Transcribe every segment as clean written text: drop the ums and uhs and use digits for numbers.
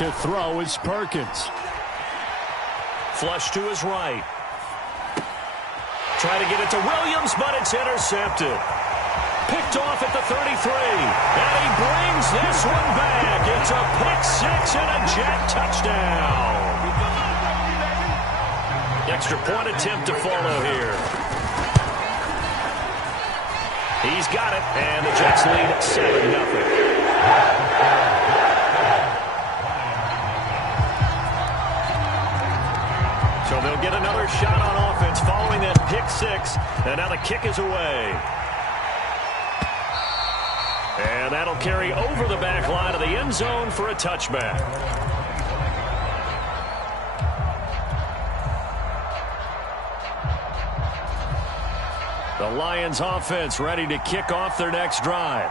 To throw is Perkins. Flush to his right. Try to get it to Williams, but it's intercepted. Picked off at the 33. And he brings this one back. It's a pick six and a Jet touchdown. Extra point attempt to follow here. He's got it, and the Jets lead 7-0. So they'll get another shot on offense following that pick six, and now the kick is away. And that'll carry over the back line of the end zone for a touchback. The Lions offense ready to kick off their next drive.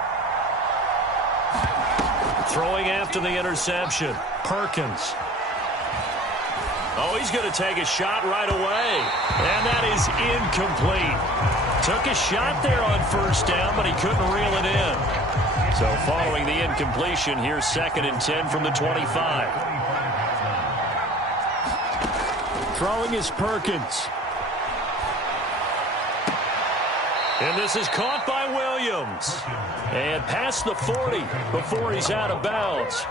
Throwing after the interception, Perkins. Oh, he's going to take a shot right away. And that is incomplete. Took a shot there on first down, but he couldn't reel it in. So following the incompletion, here's 2nd and 10 from the 25. Throwing is Perkins. And this is caught by Williams. And past the 40 before he's out of bounds.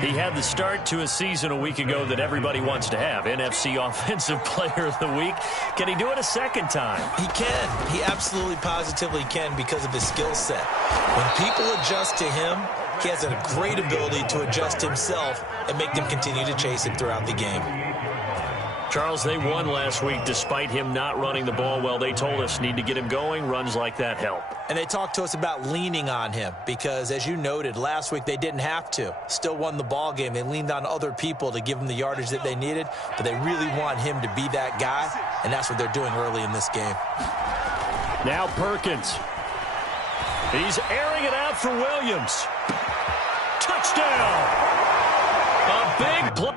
He had the start to a season a week ago that everybody wants to have. NFC Offensive Player of the Week. Can he do it a second time? He can. He absolutely positively can because of his skill set. When people adjust to him, he has a great ability to adjust himself and make them continue to chase it throughout the game. Charles, they won last week despite him not running the ball well. They told us need to get him going. Runs like that help. And they talked to us about leaning on him because, as you noted, last week they didn't have to. Still won the ball game. They leaned on other people to give them the yardage that they needed, but they really want him to be that guy, and that's what they're doing early in this game. Now Perkins. He's airing it out for Williams. Touchdown! A big play.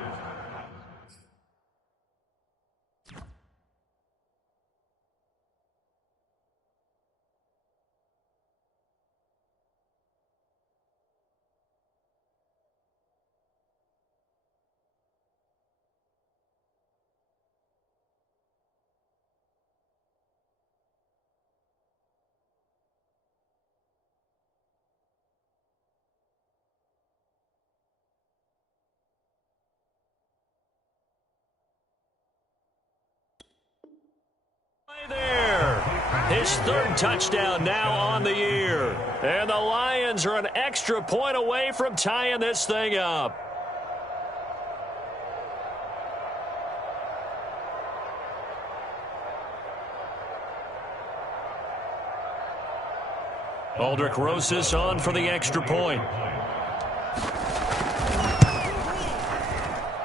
There. His 3rd touchdown now on the year. And the Lions are an extra point away from tying this thing up. Aldrick Rosas on for the extra point.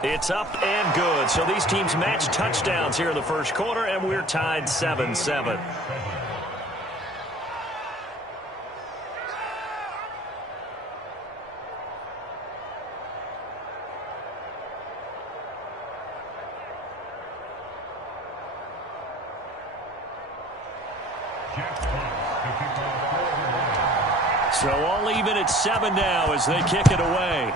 It's up and good. So these teams match touchdowns here in the first quarter, and we're tied 7-7. So all even at 7 now as they kick it away.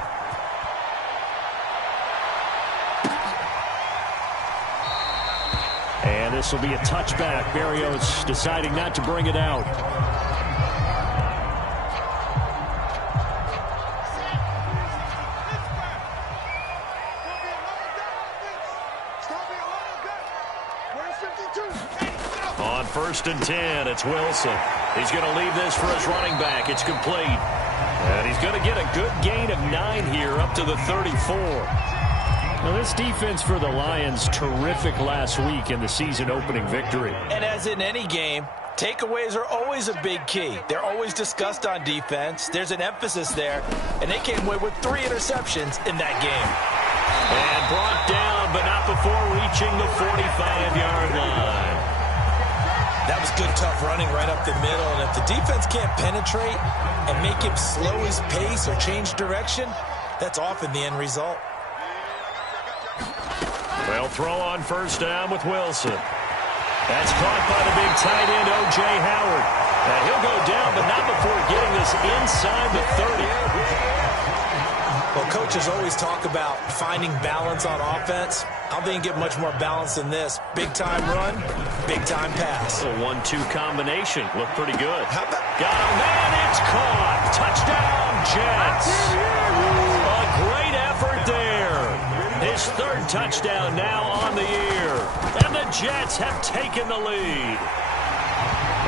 And this will be a touchback. Berrios deciding not to bring it out. On 1st and 10, it's Wilson. He's going to leave this for his running back. It's complete. And he's going to get a good gain of 9 here up to the 34. Now, this defense for the Lions, terrific last week in the season-opening victory. And as in any game, takeaways are always a big key. They're always discussed on defense. There's an emphasis there, and they came away with 3 interceptions in that game. And brought down, but not before reaching the 45-yard line. That was good, tough running right up the middle, and if the defense can't penetrate and make him slow his pace or change direction, that's often the end result. They'll throw on 1st down with Wilson. That's caught by the big tight end, O.J. Howard. And he'll go down, but not before getting this inside the 30. Well, coaches always talk about finding balance on offense. I don't think you get much more balance than this. Big-time run, big-time pass. A 1-2 combination. Looked pretty good. How about... Got him, man, it's caught. Touchdown, Jets. A great effort there. His third touchdown now on the year. And the Jets have taken the lead.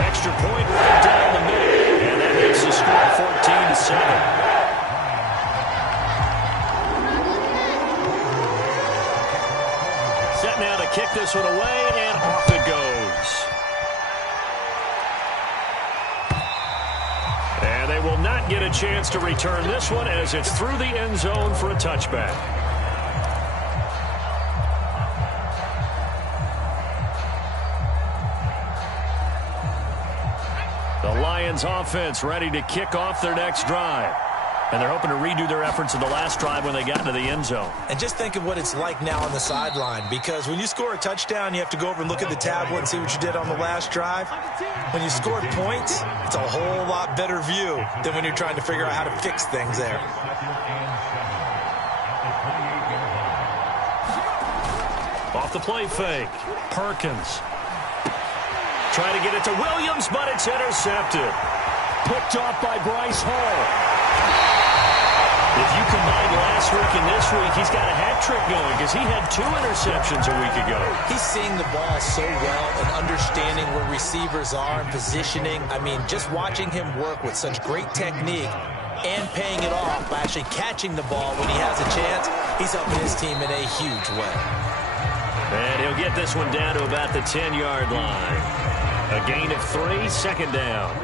Extra point right down the middle. And that makes the score 14-7. Set now to kick this one away, and off it goes. And they will not get a chance to return this one as it's through the end zone for a touchback. The Lions offense ready to kick off their next drive. And they're hoping to redo their efforts in the last drive when they got into the end zone. And just think of what it's like now on the sideline, because when you score a touchdown, you have to go over and look at the tablet and see what you did on the last drive. When you score points, it's a whole lot better view than when you're trying to figure out how to fix things there. Off the play fake. Perkins. Trying to get it to Williams, but it's intercepted. Picked off by Bryce Hall. If you combine last week and this week, he's got a hat trick going because he had 2 interceptions a week ago. He's seeing the ball so well and understanding where receivers are and positioning. I mean, just watching him work with such great technique and paying it off by actually catching the ball when he has a chance, he's helping his team in a huge way. And he'll get this one down to about the 10-yard line. A gain of 3, second down.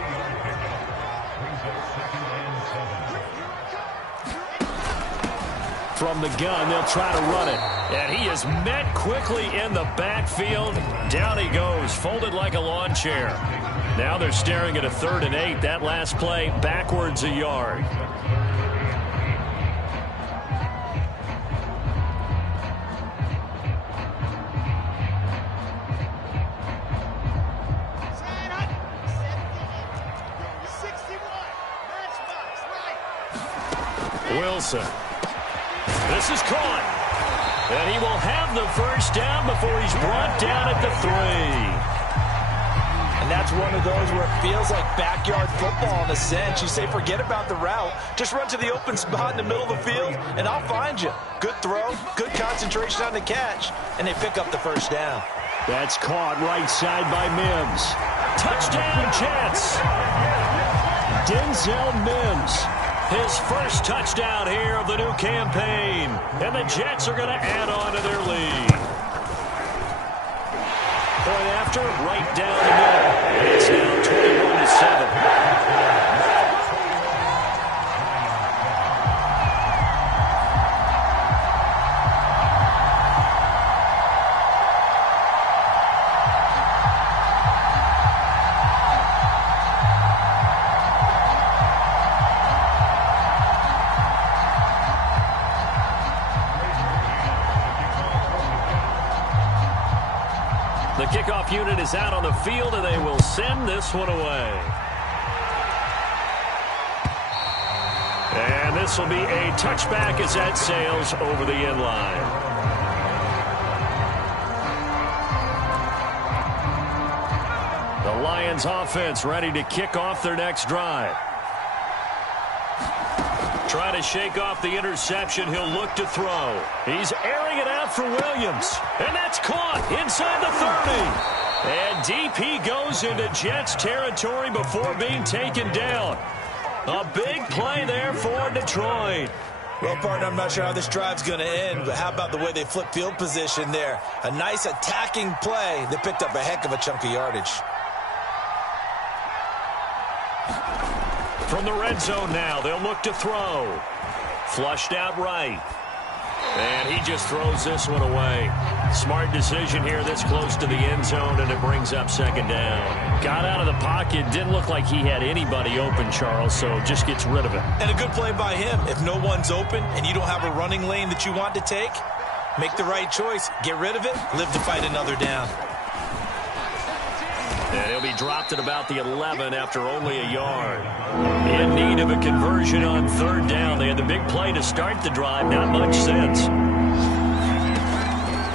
From the gun, they'll try to run it. And he is met quickly in the backfield. Down he goes, folded like a lawn chair. Now they're staring at a 3rd and 8. That last play, backwards a yard. Wilson. This is caught. And he will have the first down before he's brought down at the 3. And that's one of those where it feels like backyard football in a sense. You say, forget about the route. Just run to the open spot in the middle of the field, and I'll find you. Good throw, good concentration on the catch, and they pick up the first down. That's caught right side by Mims. Touchdown, Jets. Denzel Mims. His first touchdown here of the new campaign. And the Jets are going to add on to their lead. Point after, right down the middle. And it's now 21-7. The kickoff unit is out on the field, and they will send this one away. And this will be a touchback as that sails over the end line. The Lions offense ready to kick off their next drive. Trying to shake off the interception. He'll look to throw. He's airing it out for Williams. And that's caught inside the 30. And DP goes into Jets territory before being taken down. A big play there for Detroit. Well, partner, I'm not sure how this drive's going to end, but how about the way they flip field position there? A nice attacking play that picked up a heck of a chunk of yardage. From the red zone now, they'll look to throw. Flushed out right. And he just throws this one away. Smart decision here this close to the end zone, and it brings up second down. Got out of the pocket. Didn't look like he had anybody open, Charles, so just gets rid of it. And a good play by him. If no one's open and you don't have a running lane that you want to take, make the right choice. Get rid of it. Live to fight another down. And he'll be dropped at about the 11 after only a yard. In need of a conversion on third down. They had the big play to start the drive. Not much sense.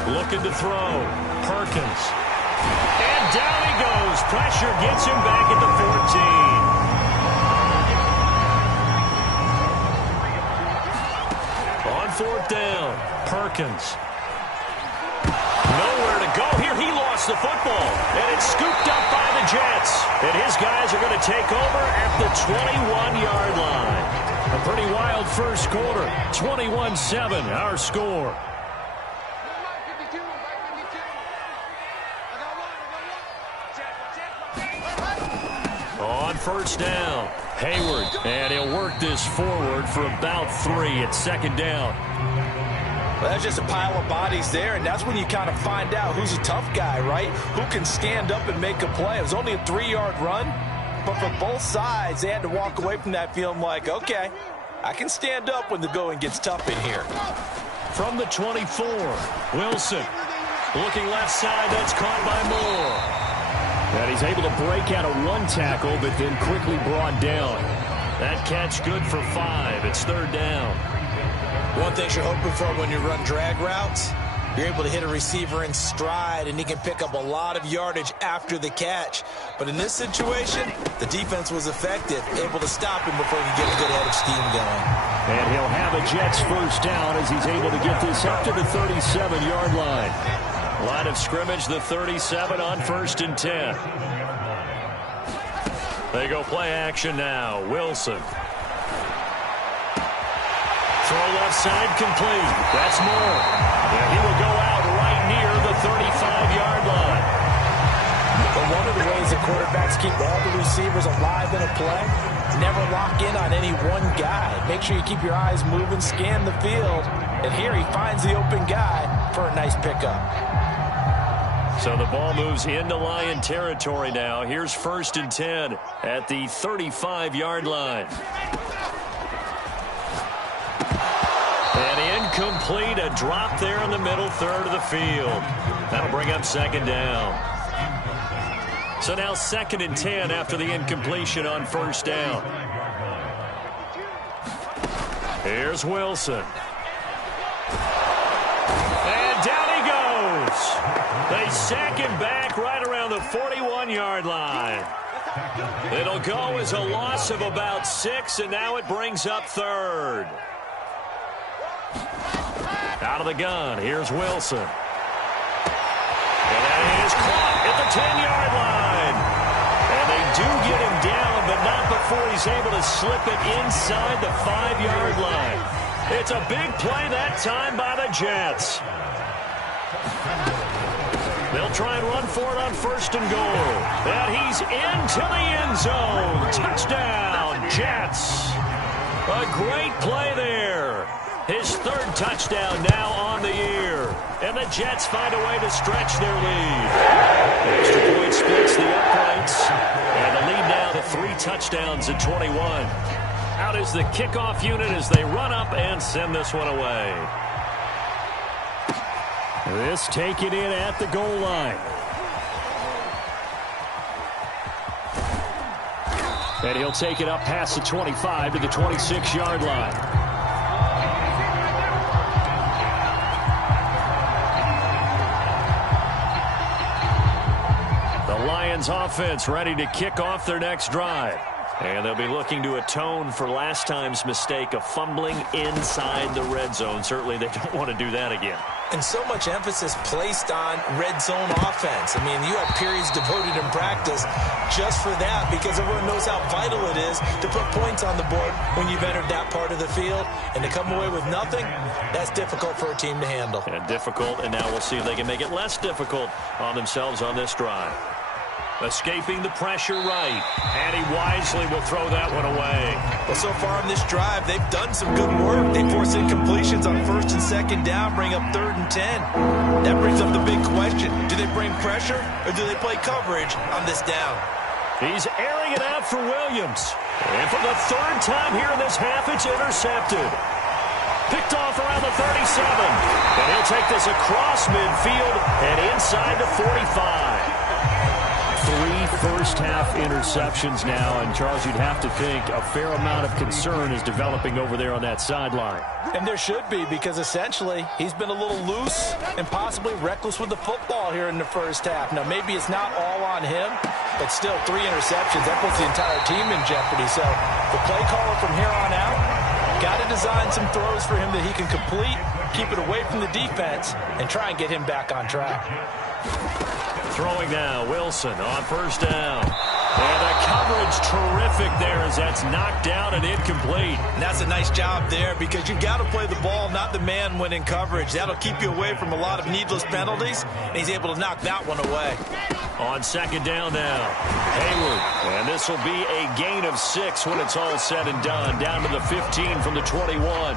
Looking to throw. Perkins. And down he goes. Pressure gets him back at the 14. On fourth down, Perkins. Nowhere to go here. He lost the football. And it's scooped up by the Jets. And his guys are going to take over at the 21-yard line. A pretty wild first quarter. 21-7, our score. On first down, Hayward. And he'll work this forward for about 3 at second down. Well, that's just a pile of bodies there, and that's when you kind of find out who's a tough guy, right? Who can stand up and make a play. It was only a 3-yard run, but for both sides, they had to walk away from that feeling like, okay, I can stand up when the going gets tough in here. From the 24, Wilson. Looking left side, that's caught by Moore. And he's able to break out of one tackle, but then quickly brought down. That catch good for 5. It's third down. One thing you're hoping for when you run drag routes, you're able to hit a receiver in stride, and he can pick up a lot of yardage after the catch. But in this situation, the defense was effective, able to stop him before he could get a good head of steam going. And he'll have a Jets first down as he's able to get this up to the 37-yard line. Line of scrimmage, the 37 on first and 10. They go play action now. Wilson. Throw left side complete. That's Moore. And he will go out right near the 35-yard line. But one of the ways that quarterbacks keep all the receivers alive in a play, never lock in on any one guy. Make sure you keep your eyes moving, scan the field. And here he finds the open guy for a nice pickup. So the ball moves into Lion territory now. Here's first and 10 at the 35-yard line. And incomplete, a drop there in the middle third of the field. That'll bring up second down. So now second and 10 after the incompletion on first down. Here's Wilson. And down he goes. They sack him back right around the 41-yard line. It'll go as a loss of about 6, and now it brings up third. Out of the gun, here's Wilson. And that is caught at the 10-yard line. And they do get him down, but not before he's able to slip it inside the 5-yard line. It's a big play that time by the Jets. They'll try and run for it on first and goal. And he's into the end zone. Touchdown, Jets. A great play there. His third touchdown now on the year. And the Jets find a way to stretch their lead. The extra point splits the uprights. And the lead now to 3 touchdowns at 21. Out is the kickoff unit as they run up and send this one away. This taken in at the goal line. And he'll take it up past the 25 to the 26-yard line. The Lions offense ready to kick off their next drive. And they'll be looking to atone for last time's mistake of fumbling inside the red zone. Certainly they don't want to do that again. And so much emphasis placed on red zone offense. I mean, you have periods devoted in practice just for that because everyone knows how vital it is to put points on the board when you've entered that part of the field. And to come away with nothing, that's difficult for a team to handle. And difficult, and now we'll see if they can make it less difficult on themselves on this drive. Escaping the pressure right. And he wisely will throw that one away. Well, so far on this drive, they've done some good work. They force incompletions on first and second down, bring up third and 10. That brings up the big question. Do they bring pressure or do they play coverage on this down? He's airing it out for Williams. And for the third time here in this half, it's intercepted. Picked off around the 37. And he'll take this across midfield and inside the 45. first half interceptions now, and Charles, you'd have to think a fair amount of concern is developing over there on that sideline. And there should be, because essentially he's been a little loose and possibly reckless with the football here in the first half. Now, maybe it's not all on him, but still 3 interceptions. That puts the entire team in jeopardy. So the play caller from here on out got to design some throws for him that he can complete, keep it away from the defense, and try and get him back on track. Throwing now, Wilson on first down. And the coverage terrific there as that's knocked down and incomplete. And that's a nice job there, because you've got to play the ball, not the man when in coverage. That'll keep you away from a lot of needless penalties, and he's able to knock that one away. On second down now, Hayward. And this will be a gain of 6 when it's all said and done. Down to the 15 from the 21.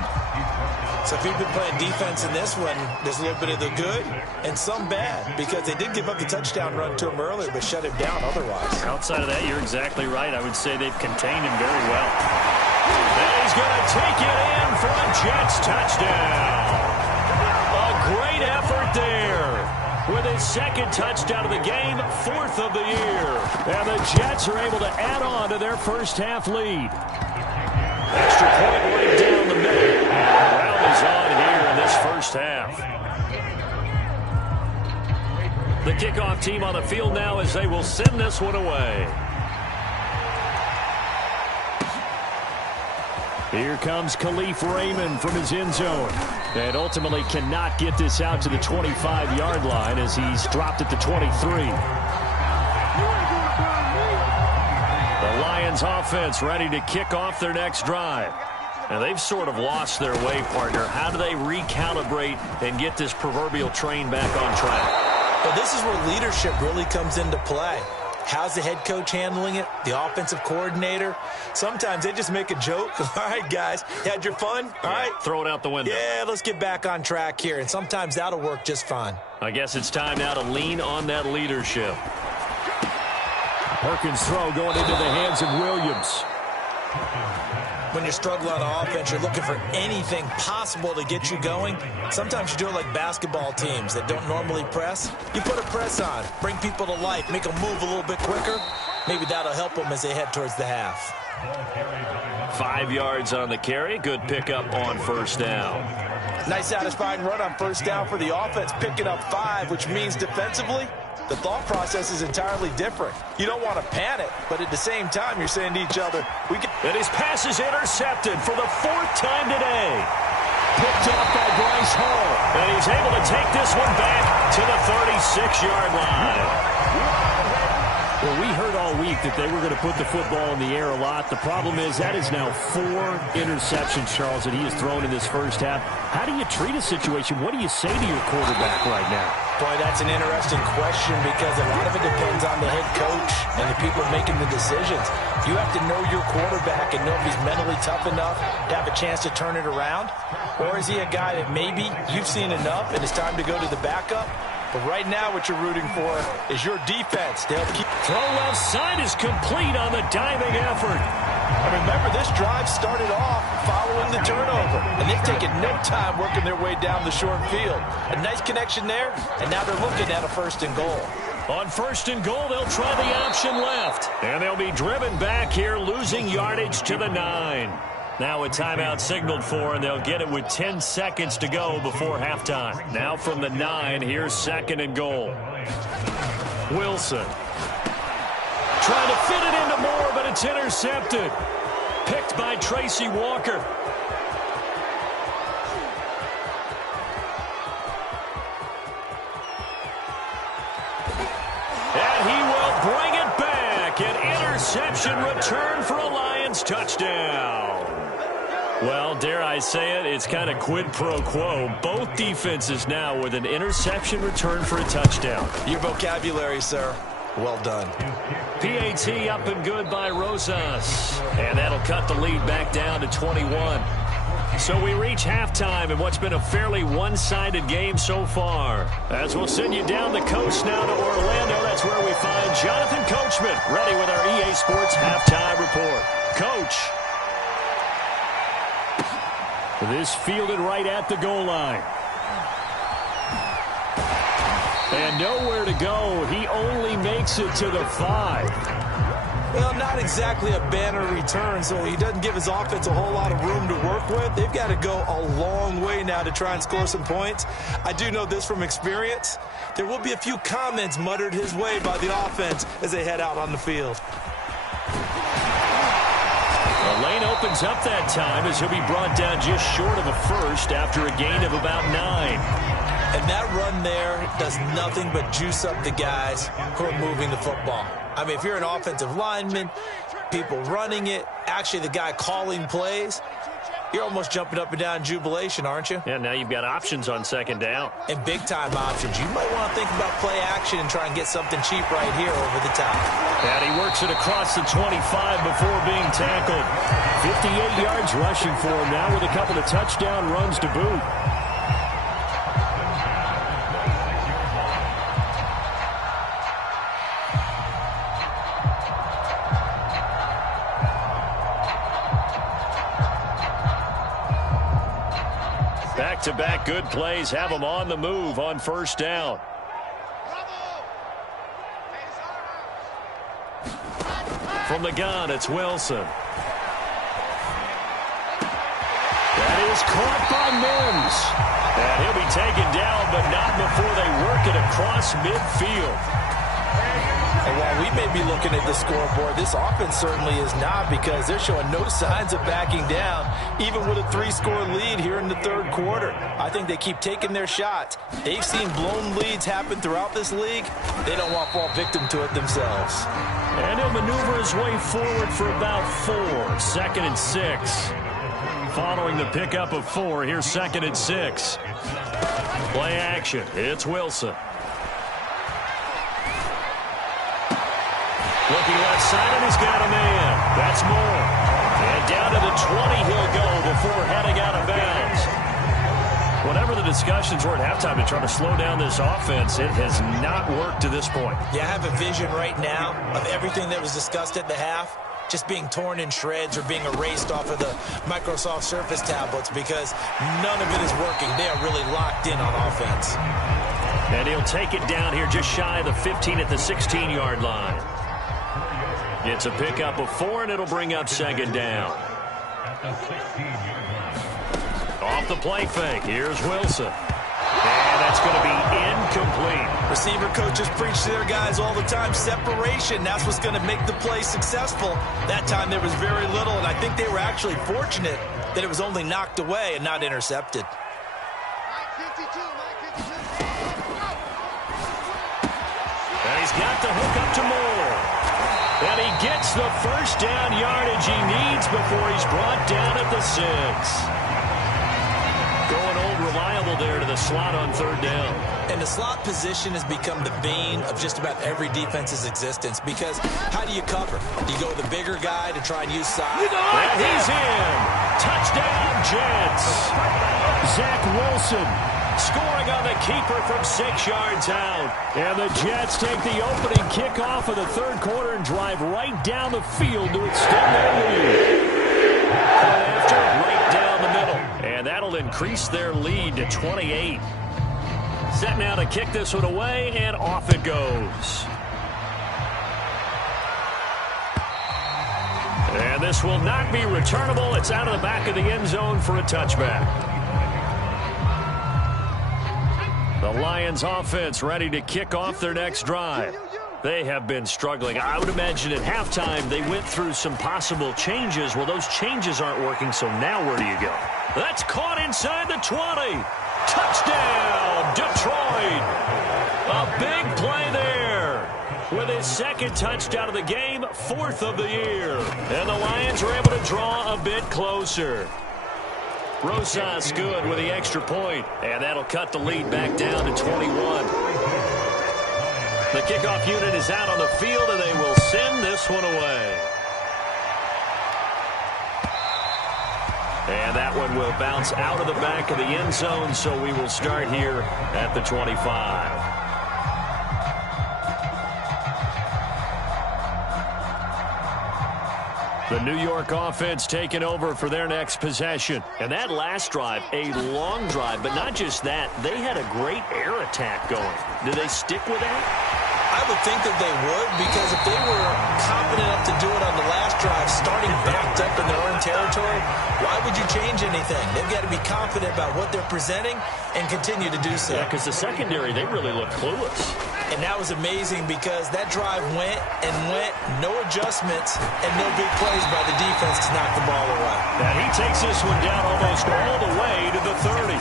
So if you've been playing defense in this one, there's a little bit of the good and some bad, because they did give up the touchdown run to him earlier, but shut him down otherwise. Outside of that, you're exactly right. I would say they've contained him very well. And he's going to take it in for a Jets touchdown. A great effort there. With his second touchdown of the game, 4th of the year. And the Jets are able to add on to their first half lead. Extra point right down the middle. Brown is on here in this first half. The kickoff team on the field now as they will send this one away. Here comes Khalif Raymond from his end zone. And ultimately cannot get this out to the 25-yard line as he's dropped at the 23. The Lions offense ready to kick off their next drive. And they've sort of lost their way, partner. How do they recalibrate and get this proverbial train back on track? Well, this is where leadership really comes into play. How's the head coach handling it? The offensive coordinator? Sometimes they just make a joke. All right, guys, you had your fun? All right. Throw it out the window. Yeah, let's get back on track here. And sometimes that'll work just fine. I guess it's time now to lean on that leadership. Perkins' throw going into the hands of Williams. When you're struggling on offense, you're looking for anything possible to get you going. Sometimes you do it like basketball teams that don't normally press. You put a press on, bring people to life, make them move a little bit quicker. Maybe that'll help them as they head towards the half. 5 yards on the carry. Good pickup on first down. Nice satisfying run on first down for the offense, picking up 5, which means defensively, the thought process is entirely different. You don't want to panic, but at the same time, you're saying to each other, we can. And his pass is intercepted for the 4th time today. Picked off by Bryce Hall. And he's able to take this one back to the 36-yard line. Well, we heard all week that they were going to put the football in the air a lot. The problem is that is now 4 interceptions, Charles, that he has thrown in this first half. How do you treat a situation? What do you say to your quarterback right now? Boy, that's an interesting question, because a lot of it depends on the head coach and the people making the decisions. You have to know your quarterback and know if he's mentally tough enough to have a chance to turn it around. Or is he a guy that maybe you've seen enough and it's time to go to the backup? But right now what you're rooting for is your defense. They'll keep. Throw left side is complete on the diving effort. And remember, this drive started off following the turnover, and they've taken no time working their way down the short field. A nice connection there, and now they're looking at a 1st and goal. On 1st and goal, they'll try the option left. And they'll be driven back here, losing yardage to the 9. Now a timeout signaled for, and they'll get it with 10 seconds to go before halftime. Now from the 9, here's 2nd and goal. Wilson. Trying to fit it into Moore, but it's intercepted. Picked by Tracy Walker. And he will bring it back. An interception return for a Lions touchdown. Well, dare I say it, it's kind of quid pro quo. Both defenses now with an interception return for a touchdown. Your vocabulary, sir. Well done. PAT up and good by Rosas. And that'll cut the lead back down to 21. So we reach halftime in what's been a fairly one-sided game so far. As we'll send you down the coast now to Orlando, that's where we find Jonathan Coachman, ready with our EA Sports Halftime Report. Coach. This fielded right at the goal line. And nowhere to go. He only makes it to the 5. Well, not exactly a banner return, so he doesn't give his offense a whole lot of room to work with. They've got to go a long way now to try and score some points. I do know this from experience. There will be a few comments muttered his way by the offense as they head out on the field. The lane opens up that time as he'll be brought down just short of a first after a gain of about 9. And that run there does nothing but juice up the guys who are moving the football. I mean, if you're an offensive lineman, people running it, actually the guy calling plays, you're almost jumping up and down in jubilation, aren't you? Yeah, now you've got options on second down. And big-time options. You might want to think about play action and try and get something cheap right here over the top. And he works it across the 25 before being tackled. 58 yards rushing for him now with a couple of touchdown runs to boot. Back-to-back good plays have him on the move on first down. From the gun, it's Wilson. That is caught by Mims. And he'll be taken down, but not before they work it across midfield. And while we may be looking at the scoreboard, this offense certainly is not, because they're showing no signs of backing down, even with a 3-score lead here in the third quarter. I think they keep taking their shots. They've seen blown leads happen throughout this league. They don't want to fall victim to it themselves. And he'll maneuver his way forward for about 4. 2nd and 6. Following the pickup of 4, here's 2nd and 6. Play action. It's Wilson. Looking left side, and he's got a man. That's Moore. And down to the 20 he'll go before heading out of bounds. Whatever the discussions were at halftime to try to slow down this offense, it has not worked to this point. Yeah, I have a vision right now of everything that was discussed at the half just being torn in shreds or being erased off of the Microsoft Surface tablets, because none of it is working. They are really locked in on offense. And he'll take it down here just shy of the 15 at the 16-yard line. It's a pickup of 4, and it'll bring up 2nd down. Off the play fake, here's Wilson. And that's going to be incomplete. Receiver coaches preach to their guys all the time, separation. That's what's going to make the play successful. That time there was very little, and I think they were actually fortunate that it was only knocked away and not intercepted. And he's got the hook up to Moore. And he gets the first down yardage he needs before he's brought down at the 6. Going old reliable there to the slot on 3rd down. And the slot position has become the bane of just about every defense's existence, because how do you cover? Do you go with the bigger guy to try and use size? And he's in. Touchdown, Jets. Zach Wilson scoring on the keeper from 6 yards out. And the Jets take the opening kickoff of the third quarter and drive right down the field to extend their lead. Right after, right down the middle. And that'll increase their lead to 28. Set now to kick this one away, and off it goes. And this will not be returnable. It's out of the back of the end zone for a touchback. The Lions offense ready to kick off their next drive. They have been struggling. I would imagine at halftime they went through some possible changes. Well, those changes aren't working, so now where do you go? That's caught inside the 20. Touchdown, Detroit. A big play there. With his 2nd touchdown of the game, 4th of the year. And the Lions are able to draw a bit closer. Rosas good with the extra point, and that'll cut the lead back down to 21. The kickoff unit is out on the field, and they will send this one away. And that one will bounce out of the back of the end zone, so we will start here at the 25. The New York offense taking over for their next possession. And that last drive, a long drive, but not just that. They had a great air attack going. Do they stick with that? I would think that they would, because if they were confident enough to do it on the last drive, starting backed up in their own territory, why would you change anything? They've got to be confident about what they're presenting and continue to do so. Yeah, because the secondary, they really look clueless. And that was amazing because that drive went and went, no adjustments, and no big plays by the defense to knock the ball away. And he takes this one down almost all the way to the 30.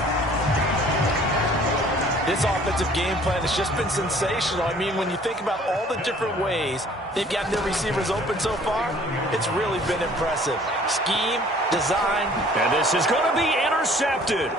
This offensive game plan has just been sensational. I mean, when you think about all the different ways they've gotten their receivers open so far, it's really been impressive. Scheme, design. And this is going to be intercepted.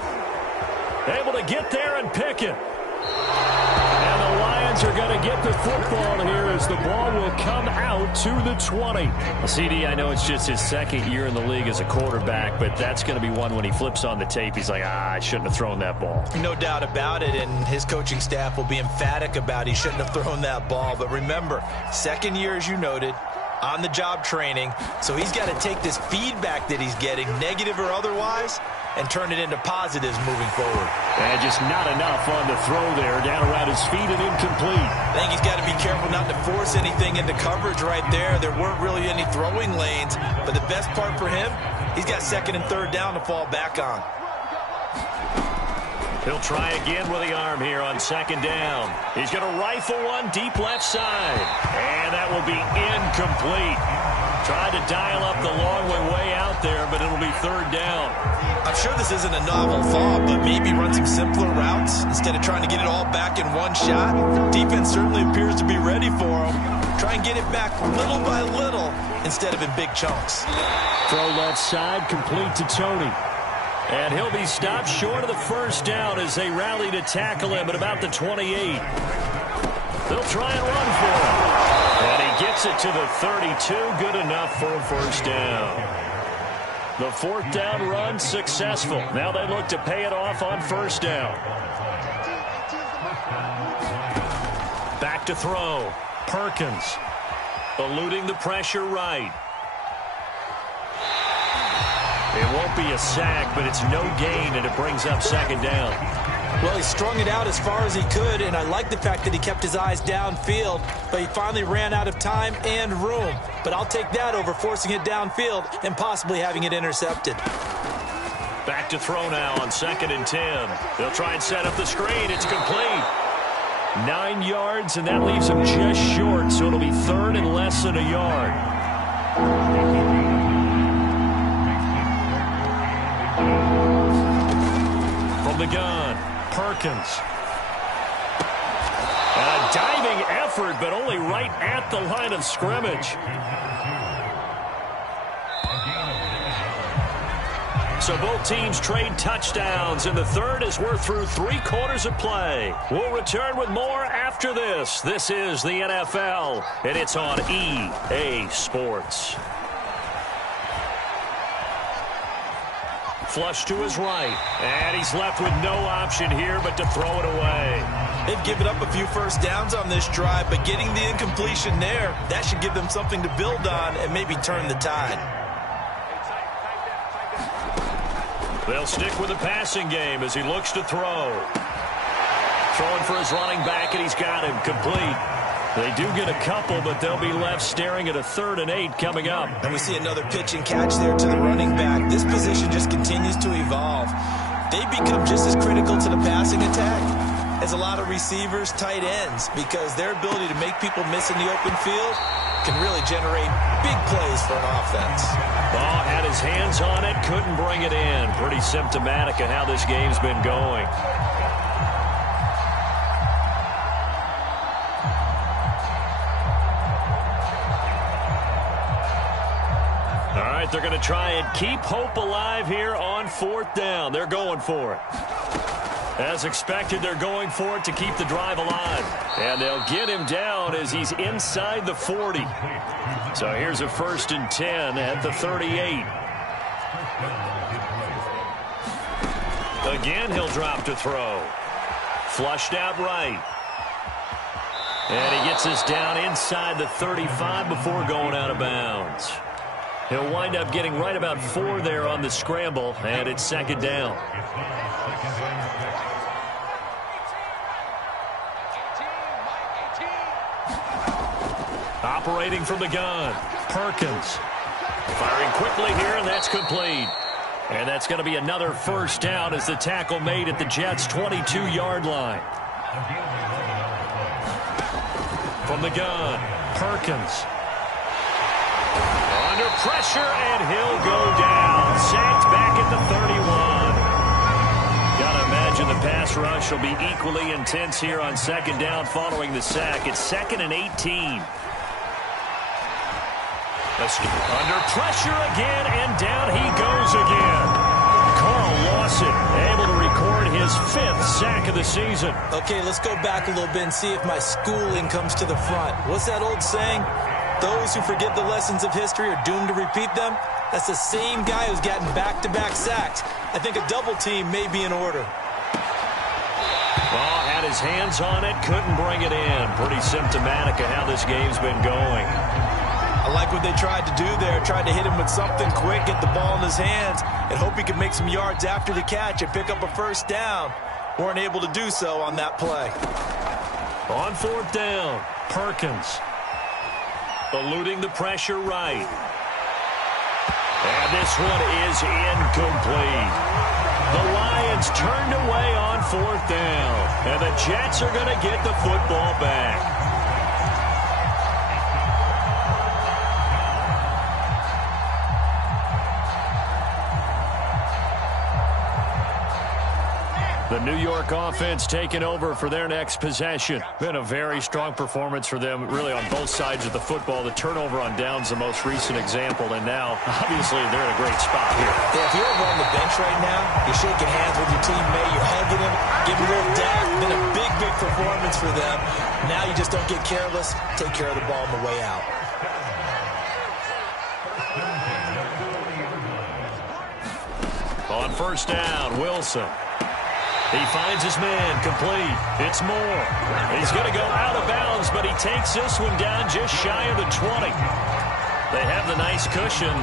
Able to get there and pick it. And the Lions are going to get the football here as the ball will come out to the 20. CD, I know it's just his second year in the league as a quarterback, but that's going to be one when he flips on the tape. He's like, I shouldn't have thrown that ball. No doubt about it, and his coaching staff will be emphatic about he shouldn't have thrown that ball. But remember, second year, as you noted, on-the-job training, so he's got to take this feedback that he's getting, negative or otherwise, and turn it into positives moving forward. And just not enough on the throw there, down around his feet and incomplete. I think he's got to be careful not to force anything into coverage right there. There weren't really any throwing lanes, but the best part for him, he's got second and third down to fall back on. He'll try again with the arm here on second down. He's going to rifle one deep left side. And that will be incomplete. Tried to dial up the long way out there, but it'll be third down. I'm sure this isn't a novel thought, but maybe run some simpler routes instead of trying to get it all back in one shot. Defense certainly appears to be ready for him. Try and get it back little by little instead of in big chunks. Throw left side, complete to Tony. And he'll be stopped short of the first down as they rally to tackle him at about the 28. They'll try and run for him. And he gets it to the 32. Good enough for a first down. The fourth down run successful. Now they look to pay it off on first down. Back to throw. Perkins eluding the pressure right. It won't be a sack, but it's no gain, and it brings up second down. Well, he strung it out as far as he could, and I like the fact that he kept his eyes downfield, but he finally ran out of time and room. But I'll take that over forcing it downfield and possibly having it intercepted. Back to throw now on second and 10. They'll try and set up the screen. It's complete. 9 yards, and that leaves him just short, so it'll be third and less than a yard. From the gun, Perkins. And a diving effort, but only right at the line of scrimmage. So both teams trade touchdowns, and the third as we're through 3 quarters of play. We'll return with more after this. This is the NFL, and it's on EA Sports. Flush to his right, and he's left with no option here but to throw it away. They've given up a few first downs on this drive, but getting the incompletion there, that should give them something to build on and maybe turn the tide. They'll stick with the passing game as he looks to throw. Throwing for his running back, and he's got him complete. They do get a couple, but they'll be left staring at a 3rd and 8 coming up. And we see another pitch and catch there to the running back. This position just continues to evolve. They become just as critical to the passing attack as a lot of receivers, tight ends, because their ability to make people miss in the open field can really generate big plays for an offense. Ball had his hands on it, couldn't bring it in. Pretty symptomatic of how this game's been going. They're going to try and keep hope alive here on 4th down. They're going for it. As expected, they're going for it to keep the drive alive. And they'll get him down as he's inside the 40. So here's a 1st and 10 at the 38. Again, he'll drop to throw. Flushed out right. And he gets us down inside the 35 before going out of bounds. He'll wind up getting right about 4 there on the scramble, and it's second down. Operating from the gun, Perkins. Firing quickly here, and that's complete. And that's going to be another first down as the tackle made at the Jets' 22-yard line. From the gun, Perkins. Under pressure, and he'll go down. Sacked back at the 31. Got to imagine the pass rush will be equally intense here on second down following the sack. It's 2nd and 18. Under pressure again, and down he goes again. Carl Lawson able to record his 5th sack of the season. Okay, let's go back a little bit and see if my schooling comes to the front. What's that old saying? Those who forget the lessons of history are doomed to repeat them. That's the same guy who's gotten back-to-back sacks. I think a double team may be in order. Well, had his hands on it, couldn't bring it in. Pretty symptomatic of how this game's been going. I like what they tried to do there. Tried to hit him with something quick, get the ball in his hands, and hope he could make some yards after the catch and pick up a first down. Weren't able to do so on that play. On 4th down, Perkins. Eluding the pressure right. And this one is incomplete. The Lions turned away on 4th down. And the Jets are going to get the football back. The New York offense taking over for their next possession. Been a very strong performance for them, really on both sides of the football. The turnover on downs, the most recent example, and now, obviously, they're in a great spot here. Yeah, if you're over on the bench right now, you're shaking hands with your teammate, you're hugging him, giving a little dab. Been a big, big performance for them. Now you just don't get careless. Take care of the ball on the way out. On 1st down, Wilson. He finds his man, complete. It's Moore. He's going to go out of bounds, but he takes this one down just shy of the 20. They have the nice cushion.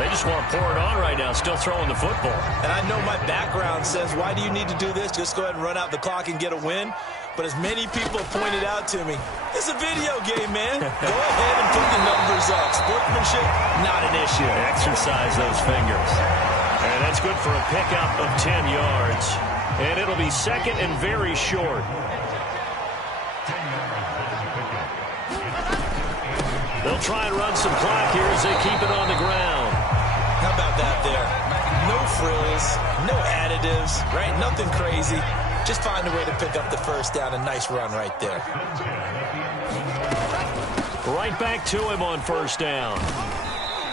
They just want to pour it on right now, still throwing the football. And I know my background says, why do you need to do this? Just go ahead and run out the clock and get a win. But as many people pointed out to me, it's a video game, man. Go ahead and put the numbers up. Sportsmanship, not an issue. Exercise those fingers. And that's good for a pickup of 10 yards. And it'll be 2nd and very short. They'll try and run some clock here as they keep it on the ground. How about that there? No frills, no additives, right? Nothing crazy. Just find a way to pick up the first down. A nice run right there. Right back to him on 1st down.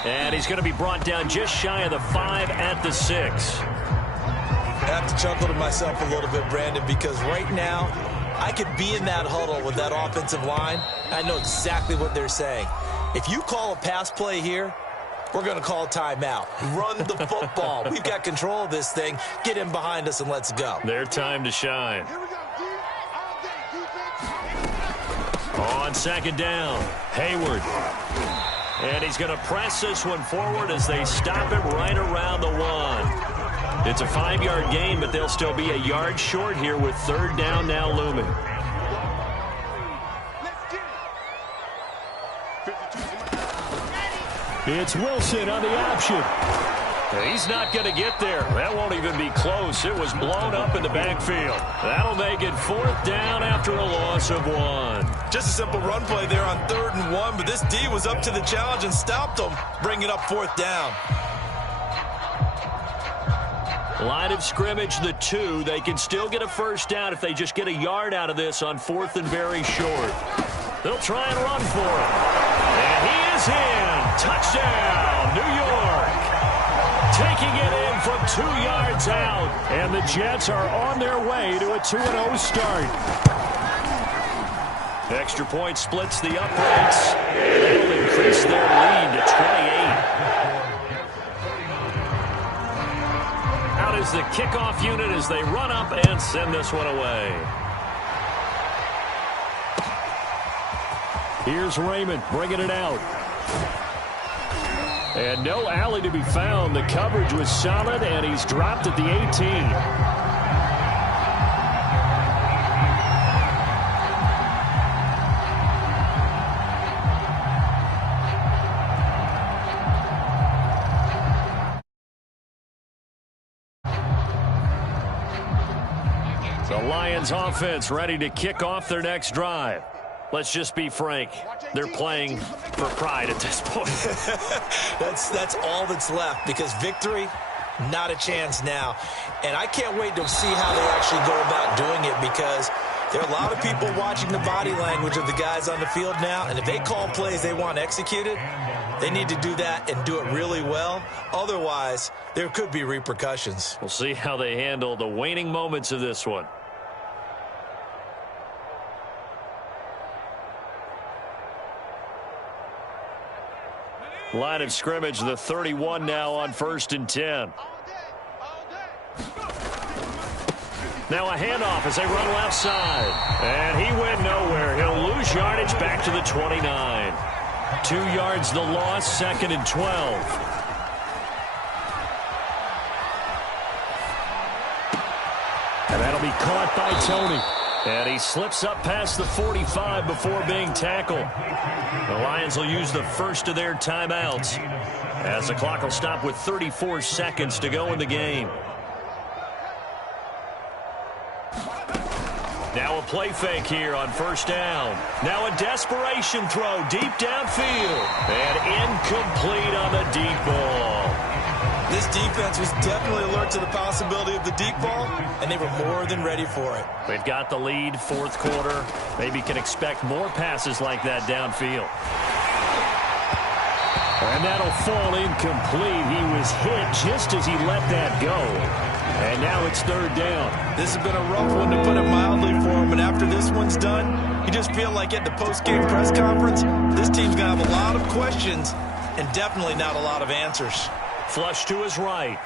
And he's going to be brought down just shy of the 5 at the 6. I have to chuckle to myself a little bit, Brandon, because right now I could be in that huddle with that offensive line. I know exactly what they're saying. If you call a pass play here, we're going to call a timeout. Run the football. We've got control of this thing. Get in behind us and let's go. Their time to shine. On 2nd down, Hayward. And he's going to press this one forward as they stop him right around the 1. It's a 5-yard gain, but they'll still be a yard short here with 3rd down now looming. It's Wilson on the option. He's not going to get there. That won't even be close. It was blown up in the backfield. That'll make it 4th down after a loss of 1. Just a simple run play there on 3rd and 1, but this D was up to the challenge and stopped them, bringing up 4th down. Line of scrimmage, the 2. They can still get a first down if they just get a yard out of this on 4th and very short. They'll try and run for it. And he is in. Touchdown, New York. Taking it in from 2 yards out. And the Jets are on their way to a 2-0 start. Extra point splits the uprights. That'll increase their lead to 28. Out is the kickoff unit as they run up and send this one away. Here's Raymond bringing it out. And no alley to be found. The coverage was solid, and he's dropped at the 18. The Lions offense ready to kick off their next drive. Let's just be frank. They're playing for pride at this point. That's all that's left, because victory, not a chance now. And I can't wait to see how they actually go about doing it, because there are a lot of people watching the body language of the guys on the field now. And if they call plays they want executed, they need to do that and do it really well. Otherwise, there could be repercussions. We'll see how they handle the waning moments of this one. Line of scrimmage, the 31 now on 1st and 10. Now a handoff as they run left side. And he went nowhere. He'll lose yardage back to the 29. 2 yards the loss, 2nd and 12. And that'll be caught by Tony. And he slips up past the 45 before being tackled. The Lions will use the first of their timeouts as the clock will stop with 34 seconds to go in the game. Now a play fake here on 1st down. Now a desperation throw deep downfield. And incomplete on the deep ball. This defense was definitely alert to the possibility of the deep ball, and they were more than ready for it. They've got the lead, 4th quarter. Maybe can expect more passes like that downfield. And that'll fall incomplete. He was hit just as he let that go. And now it's 3rd down. This has been a rough one, to put it mildly, for him. And after this one's done, you just feel like at the post-game press conference, this team's going to have a lot of questions and definitely not a lot of answers. Flush to his right.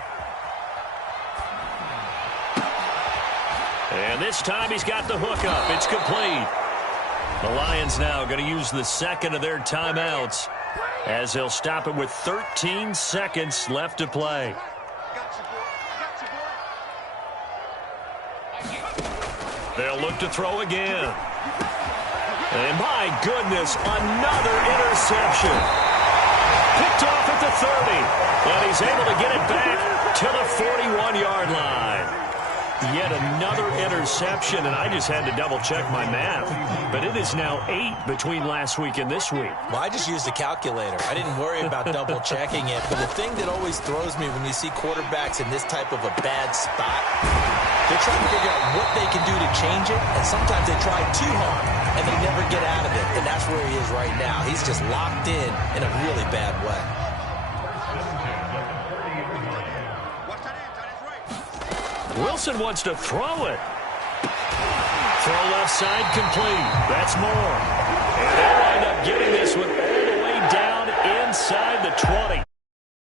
And this time he's got the hook up. It's complete. The Lions now going to use the 2nd of their timeouts as they'll stop it with 13 seconds left to play. They'll look to throw again. And my goodness, another interception. Picked off at the 30. And he's able to get it back to the 41-yard line. Yet another interception, and I just had to double-check my math. But it is now 8 between last week and this week. Well, I just used a calculator. I didn't worry about double-checking it. But the thing that always throws me when you see quarterbacks in this type of a bad spot, they're trying to figure out what they can do to change it, and sometimes they try too hard, and they never get out of it. And that's where he is right now. He's just locked in a really bad way. Wilson wants to throw it. Throw left side complete. That's more. And they'll end up getting this one all the way down inside the 20.